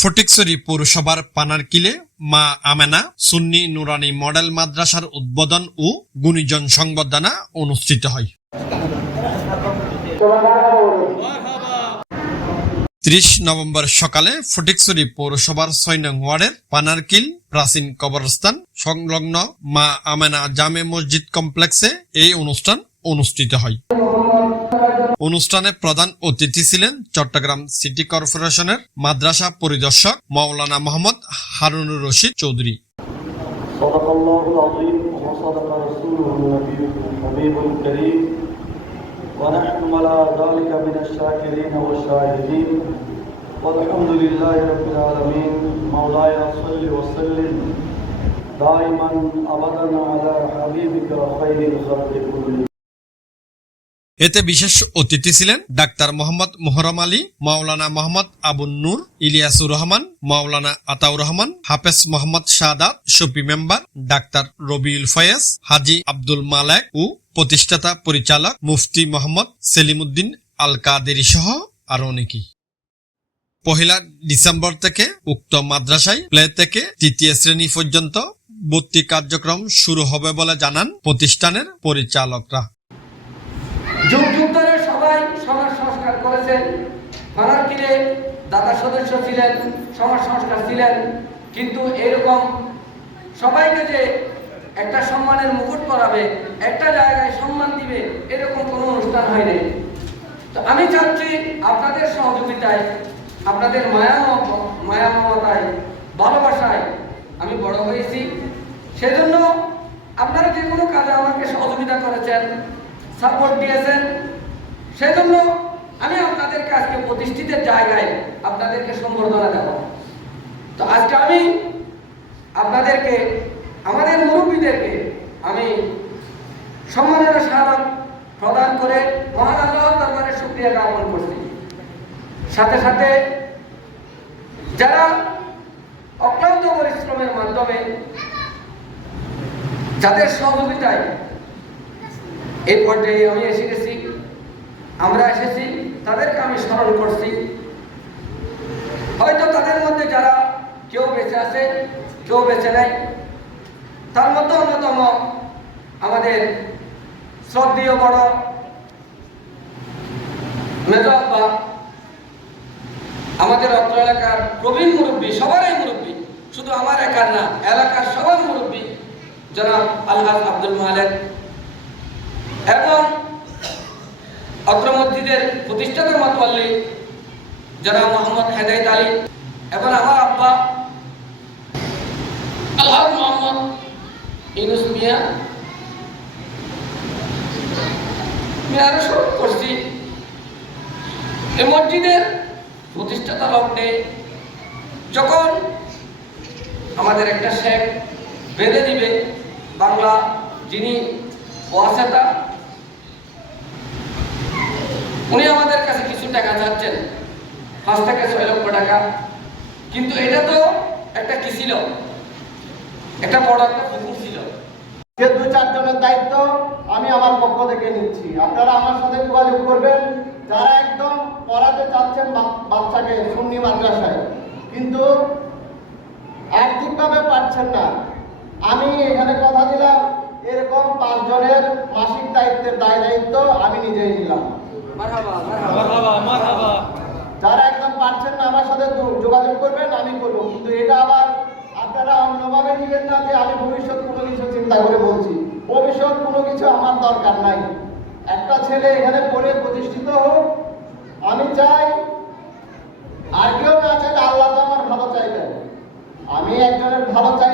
ফটিকছড়ি পৌরসভার পানারকিলে মা আমেনা, সুন্নি নুরানি মডেল মাদ্রাসার উদ্বোধন ও গুণীজন সংবর্ধনা অনুষ্ঠিত হয়। ত্রিশ নভেম্বর সকালে ফটিকছড়ি পৌরসভার ছয় নং ওয়ার্ডের পানারকিল প্রাচীন কবরস্থান সংলগ্ন মা আমেনা জামে মসজিদ কমপ্লেক্সে এই অনুষ্ঠান অনুষ্ঠিত হয়। অনুষ্ঠানে প্রধান অতিথি ছিলেন চট্টগ্রাম সিটি কর্পোরেশনের মাদ্রাসা পরিদর্শক মাওলানা মোহাম্মদ হারুনুর রশিদ চৌধুরী صدق الله العظيم وصدق رسوله النبي الحبيب الكريم ونحن على ذلك من الشاكرين والشاهدين والحمد لله رب العالمين مولاي صل وسلم دائما ابدا على حبيبك خير الخلق كلهم এতে বিশেষ অতিথি ছিলেন doctor Mohammad Moharram Ali, Maulana Mohammad Abun Noor, Iliyasur Rahman, Maulana Ataur Rahman, Hafez Mohammad Shahadat Shafi member, doctor Rabiul Foyez, Haji Abdul Malek ও প্রতিষ্ঠাতা পরিচালক মুফতি মোহাম্মদ সেলিমুদ্দিন আল কাদেরি সহ আরও অনেকেই। পহেলা ডিসেম্বর থেকে উক্ত মাদ্রাসায় প্লে থেকে তৃতীয় শ্রেণি পর্যন্ত ভর্তি কার্যক্রম শুরু হবে বলে জানান প্রতিষ্ঠানের পরিচালকরা। যুগ যুগ ধরে সবাই সমাজ সংস্কার করেছেন পাড়ার কিরে দাদা সদস্য ছিলেন, সমাজ সংস্কার ছিলেন, কিন্তু এরকম সবাইকে যে একটা সম্মানের মুকুট পরাবে, একটা জায়গায় সম্মান দিবে, এরকম কোনো অনুষ্ঠান হয়নি। তো আমি চাচ্ছি আপনাদের সহযোগিতায়, আপনাদের মায়া মম- মায়া মমতায়, ভালোবাসায় আমি বড় হয়েছি। সেজন্য আপনারা যে কোনো কাজে আমাকে সহযোগিতা করেছেন। সাপোর্ট দিয়েছেন। সেজন্য আমি আপনাদেরকে আজকে প্রতিষ্ঠিতের জায়গায় আপনাদেরকে সম্বর্ধনা দেব। তো আজকে আমি আপনাদেরকে, আমাদের মুরব্বীদেরকে আমি সম্মানের স্মারক প্রদান করে মহান আল্লাহ দরবারে শুক্রিয়া জ্ঞাপন করছি। সাথে সাথে যারা অক্লান্ত পরিশ্রমের মাধ্যমে যাদের সহযোগিতায় এই পর্যায়ে আমি এসে গেছি আমরা এসেছি, তাদেরকে আমি স্মরণ করছি। হয়তো তাদের মধ্যে যারা কেউ বেঁচে আছে, কেউ বেঁচে নাই, তার মধ্যে অন্যতম আমাদের শ্রদ্ধেয় বড় মেজর আব্বা আমাদের অত্র এলাকার প্রবীণ মুরব্বী, সবারই মুরব্বী, শুধু আমার একার না, এলাকার সবার মুরব্বী, জনাব আল্লাহ আব্দুল মালেক। এবং অত্র মসজিদের প্রতিষ্ঠাতা মাতোয়াল্লি জনাব মোহাম্মদ হেদায়ত আলী এবং আমার আব্বা আল্লাহ মোহাম্মদ ইউনুস মিয়া আরও স্মরণ করছি। এই মসজিদের প্রতিষ্ঠাতা লগ্নে যখন আমাদের একটা শেখ বেঁধে দিবে বাংলা যিনি ওয়াসেতা উনি আমাদের কাছে কিছু টাকা চাচ্ছেন। পাঁচ থেকে ছয় লক্ষ টাকা। কিন্তু এটা তো একটা কি ছিল? একটা বড় একটা পুকুর ছিল। যে দু চারজনের দায়িত্ব আমি আমার পক্ষ থেকে নিচ্ছি। আপনারা আমার সাথে যোগাযোগ করবেন। যারা একদম পড়াতে চাচ্ছেন বাচ্চাকে সুন্নি মাদ্রাসায়, কিন্তু আর্থিকভাবে পারছেন না। আমি এখানে কথা দিলাম, এরকম পাঁচজনের মাসিক দায়িত্বের দায় দায়িত্ব আমি নিজেই নিলাম। যারা একদম পারছেন না আমার সাথে যোগাযোগ করবেন আমি করব। কিন্তু এটা আবার আপনারা অন্যভাবে নিবেন না যে আমি ভবিষ্যৎ কোনো কিছু চিন্তা করে বলছি। ভবিষ্যৎ কোনো কিছু আমার দরকার নাই। একটা ছেলে এখানে পড়ে প্রতিষ্ঠিত হোক আমি চাই আর কেউ না চাইলে আল্লাহ তো আমার ভালো চাইবেন। আমি একজনের ভালো চাই